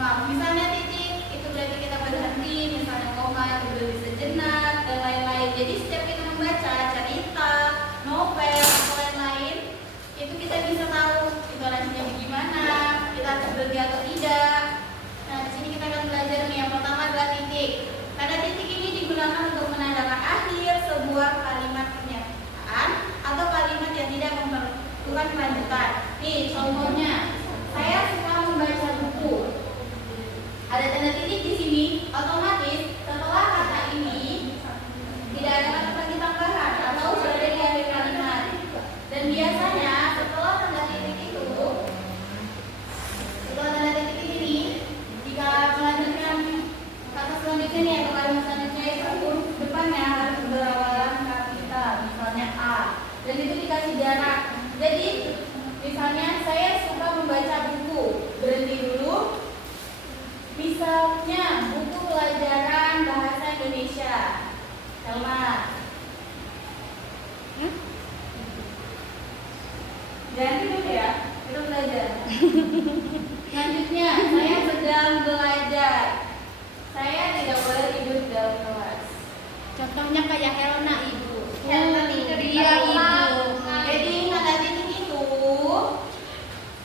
sama. Misalnya titik, itu berarti kita berhenti. Misalnya koma, itu berarti sejenak, dan lain-lain. Jadi setiap kita membaca cerita, novel, atau lain-lain, itu kita bisa tahu intonasinya bagaimana, kita harus berhenti atau tidak. Nah, di sini kita akan belajar nih. Yang pertama adalah titik. Tanda titik ini digunakan untuk menandakan akhir sebuah kalimat pernyataan atau kalimat yang tidak memerlukan kelanjutan. Nih, contohnya, saya suka membaca buku. Ada tanda titik di sini, otomatis setelah kata ini tidak ada kata lagi tambahan atau berada di akhir kalimat. Dan biasanya setelah tanda titik itu, setelah tanda titik ini, jika melanjutkan kata selanjutnya nih atau kalimat selanjutnya itu huruf depannya harus berawalan kapital, misalnya A. Dan itu dikasih jarak. Jadi misalnya saya suka membaca buku, berhenti dulu. Misalnya buku pelajaran bahasa Indonesia. Selma. Ganti dulu ya, kita belajar. Selanjutnya, saya sedang belajar. Saya tidak boleh tidur di dalam kelas. Contohnya kayak Helena ibu. Helena tidur di Iya kelas. ibu. Jadi tanda titik itu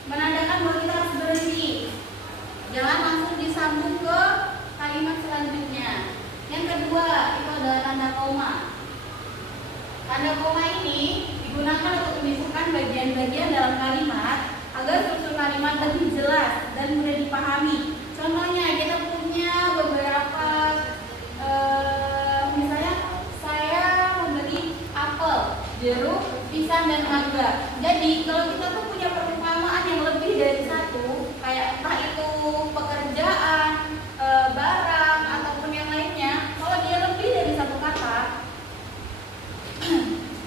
menandakan bahwa kita harus berhenti. Jangan langsung disambung ke kalimat selanjutnya. Yang kedua itu adalah tanda koma. Tanda koma ini digunakan untuk memisahkan bagian-bagian dalam kalimat agar struktur kalimat lebih jelas dan mudah dipahami. Contohnya kita punya beberapa misalnya saya membeli apel, jeruk, pisang dan mangga. Jadi kalau kita tuh punya perumpamaan yang lebih dari satu, kayak entah itu pekerjaan, barang ataupun yang lainnya, kalau dia lebih dari satu kata,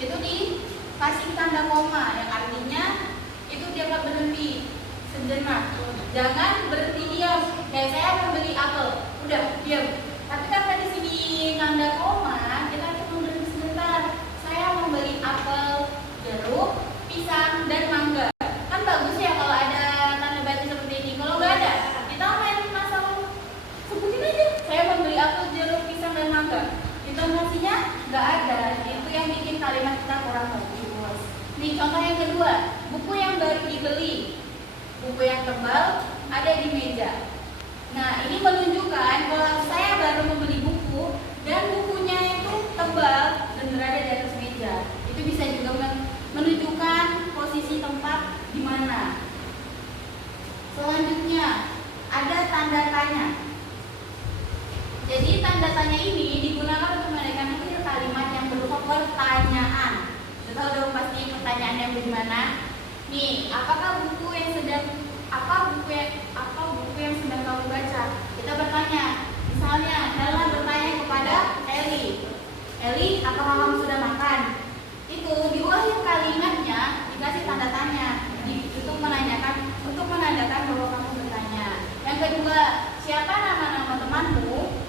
itu dikasih tanda koma yang artinya itu dianggap berhenti sejenak. Jangan berhenti diam. Kayak saya membeli apel, udah diam. Tapi karena di sini tanda koma, kita cuma berhenti sebentar. Saya membeli apel, jeruk, pisang dan mangga. Kan bagus ya kalau ada tanda baca seperti ini. Kalau nggak ada, kita main masalah sebutin aja. Saya membeli apel, jeruk, pisang dan mangga. Intonasinya nggak ada. Itu yang bikin kalimat kita kurang bagus. Nih contoh yang kedua, buku yang baru dibeli, buku yang tebal ada di meja. Nah ini menunjukkan kalau saya baru membeli buku dan bukunya itu tebal dan berada di atas meja. Itu bisa juga menunjukkan posisi tempat di mana. Selanjutnya ada tanda tanya. Jadi tanda tanya ini digunakan untuk menandakan akhir kalimat yang berupa pertanyaan. Sudah tahu dong pasti pertanyaannya bagaimana? Nih, apakah buku yang sedang kamu baca? Kita bertanya. Misalnya, Nella bertanya kepada Eli. Eli, apakah kamu sudah makan? Itu di akhir kalimatnya dikasih tanda tanya untuk menandakan bahwa kamu bertanya. Yang kedua, siapa nama-nama temanmu?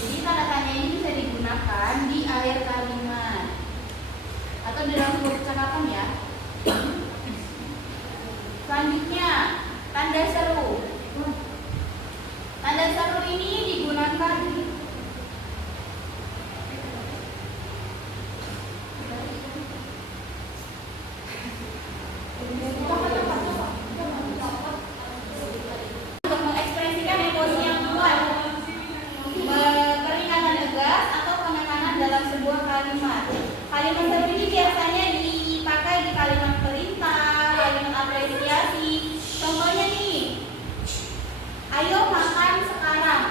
Jadi tanda tanya ini bisa digunakan di akhir kalimat atau di dalam sebuah percakapan ya. Selanjutnya, tanda seru. Tanda seru ini digunakan untuk mengekspresikan emosi yang kuat, peringatan tegas atau penekanan dalam sebuah kalimat. Kalimat seru ini biasanya dipakai di kalimat perintah, kalimat apresiasi. Contohnya nih, ayo makan sekarang.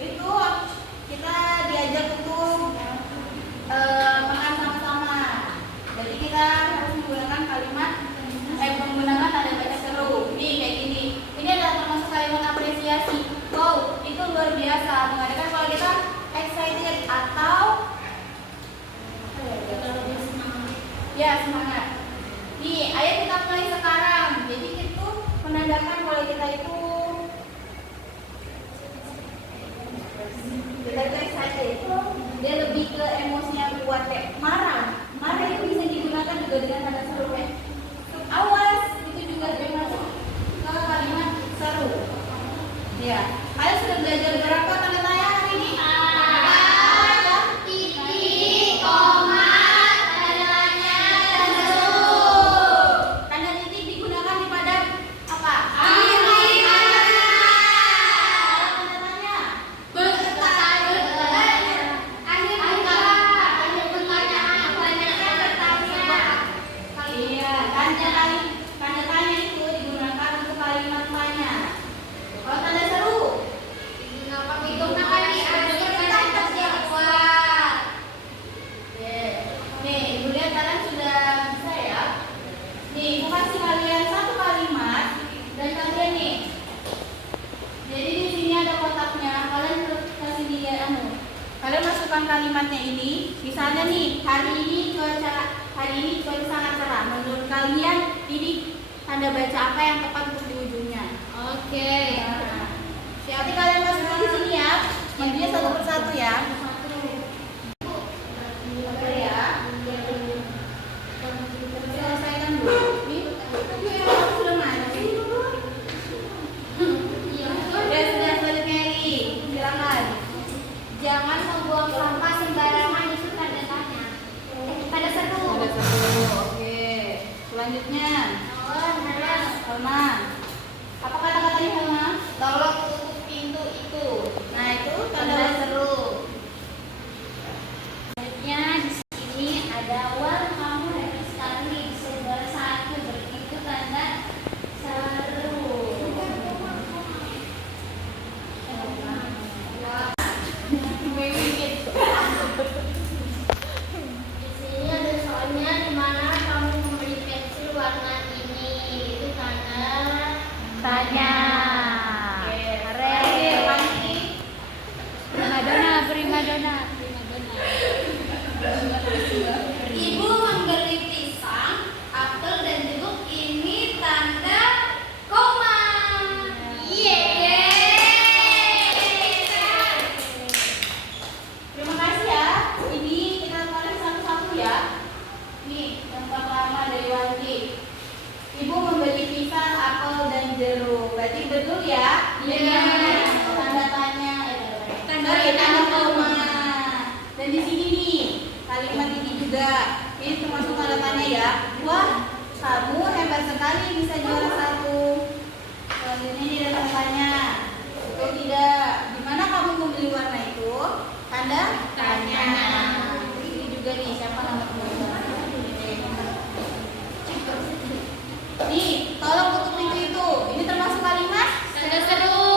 Itu kita diajak untuk makan sama-sama. Jadi kita harus menggunakan menggunakan tanda baca seru. Nih kayak gini. Ini adalah termasuk kalimat apresiasi. Wow, itu luar biasa. Mengadakan kalau kita excited atau ya semangat. Nih, ayo kita mulai sekarang. Jadi itu menandakan kalau kita itu excited. Dia lebih ke emosi yang kuat kayak marah. Marah itu bisa digunakan juga dengan tanda seru kayak awas. Itu juga termasuk ke kalimat seru. Ya, kalian sudah belajar berapa tanda tanya hari ini? Titik, koma, tanda tanya, dan seru. Tanda titik digunakan di pada apa? Tanda tanya. Iya, tanda tanya itu digunakan untuk kalimat tanya. Kalau tanda seru, nih, ibu lihat kalian sudah bisa ya. Nih, ibu kasih kalian satu kalimat dan kalian nih. Jadi di sini ada kotaknya. Kalian kasih dia Kalian masukkan kalimatnya ini. Misalnya nih, hari ini cuaca sangat cerah. Menurut kalian ini tanda baca apa yang tepat untuk di ujungnya? Oke. Nah, nanti kalian masukkan di sini ya. Dia satu persatu ya. Oke ya. Selesaikan dulu. Nih, aku sudah maju. Sudah selanjutnya Eri. Silakan. Jangan membuang sampah sembarangan, itu tanda tanya. Tanda seru. Ada satu. Oke. Selanjutnya, Helma. Apa kata-katanya Helma? Tolong tutup pintu itu. Nah, itu tanda seru. Selanjutnya di sini ada wah kamu hebat sekali, saudara satu, begitu tanda seru. Di sini ada soalnya di mana kamu membeli pensil warna ini, itu tanda tanya. Oke. Keren. Lagi. Primadona. Ibu membeli pisang, apel dan jeruk, ini tanda koma. Terima kasih ya. Ini kita tulis satu-satu ya. Nih, yang pertama dari Wandi. Ibu membeli pisang, apel dan jeruk. Berarti betul ya? Iya. Tanda tanya. Tanda Tanda koma. koma. Dan di sini nih, kalimat ini juga. Ini termasuk tanda tanya ya. Wah, kamu hebat sekali bisa juara satu. Selanjutnya ini ada tanda tanya. Betul tidak? Di mana kamu membeli warna itu? Tanda Tanya. Ini juga nih, siapa nama teman-teman? Nih, tolong tutup pintu itu. Ini termasuk kalimat? Tanda seru.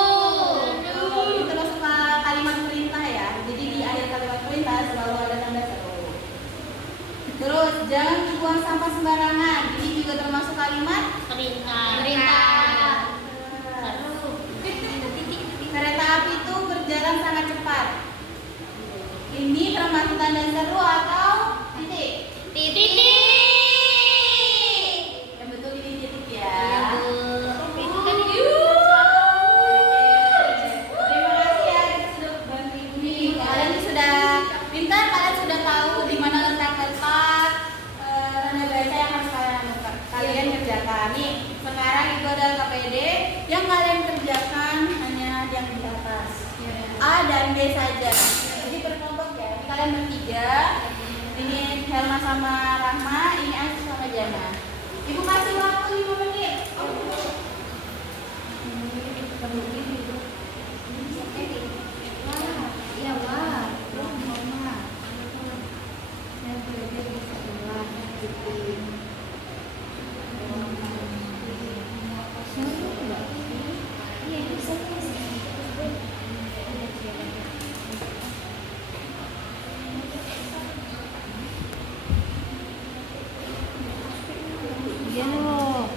Ini termasuk kalimat perintah ya. Jadi di akhir kalimat perintah selalu ada tanda seru. Terus, jangan buang sampah sembarangan. Ini juga termasuk kalimat Perintah. kereta api itu berjalan sangat cepat. Ini termasuk tanda seru atau titik? Titik. Yang betul ini titik ya. Itu kan Terima kasih ya, kita sudah bantu ibu nih. Kalian sudah pintar, kalian sudah tahu di mana letak-letak tanda baca yang harus kalian kerjakan. Nih, sekarang itu adalah KPD yang kalian kerjakan hanya yang di atas. A dan B saja. Jadi berkelompok ya. Ini kalian bertiga. Ini Helma sama Rahma, ini Asyik sama Jana. Ibu kasih waktu 5 menit. Iya, Wak. Iya loh.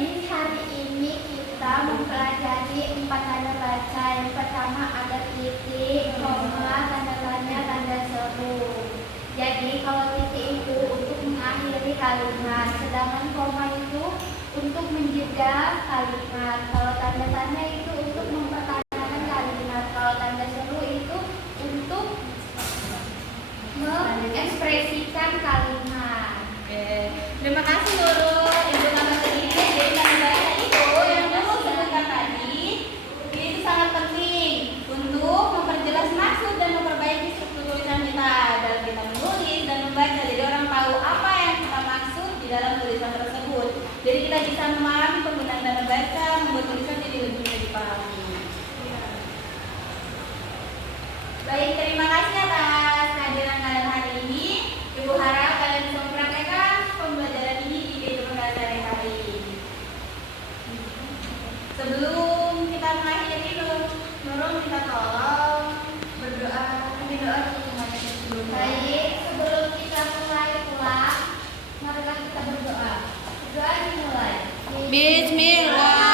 Jadi hari ini kita mempelajari 4 tanda baca. Yang pertama ada titik, koma, tanda tanya, tanda seru. Jadi kalau titik itu untuk mengakhiri kalimat, sedangkan koma itu untuk menjeda kalimat. Kalau tanda tanya itu untuk mempertanyakan kalimat. Kalau tanda seru itu untuk mengekspresikan kalimat. Oke, terima kasih Nurul. Ibu nama sedikit. Jadi tanda baca itu yang Nurul sebutkan tadi, ini itu sangat penting untuk memperjelas maksud dan memperbaiki struktur tulisan kita dalam kita menulis dan membaca. Jadi orang tahu apa yang kita maksud di dalam tulisan tersebut. Jadi kita bisa memahami penggunaan tanda baca, membuat tulisan jadi lebih mudah dipahami. Baik, terima kasih atas kehadiran kalian hari ini. Ibu harap kalian bisa mempraktekkan pembelajaran ini di kehidupan kalian sehari-hari. Sebelum kita mengakhiri, Nurul minta tolong berdoa, doa untuk semuanya sebelumnya. Baik, sebelum kita mulai pulang, marilah kita berdoa. Doa dimulai. Bismillah.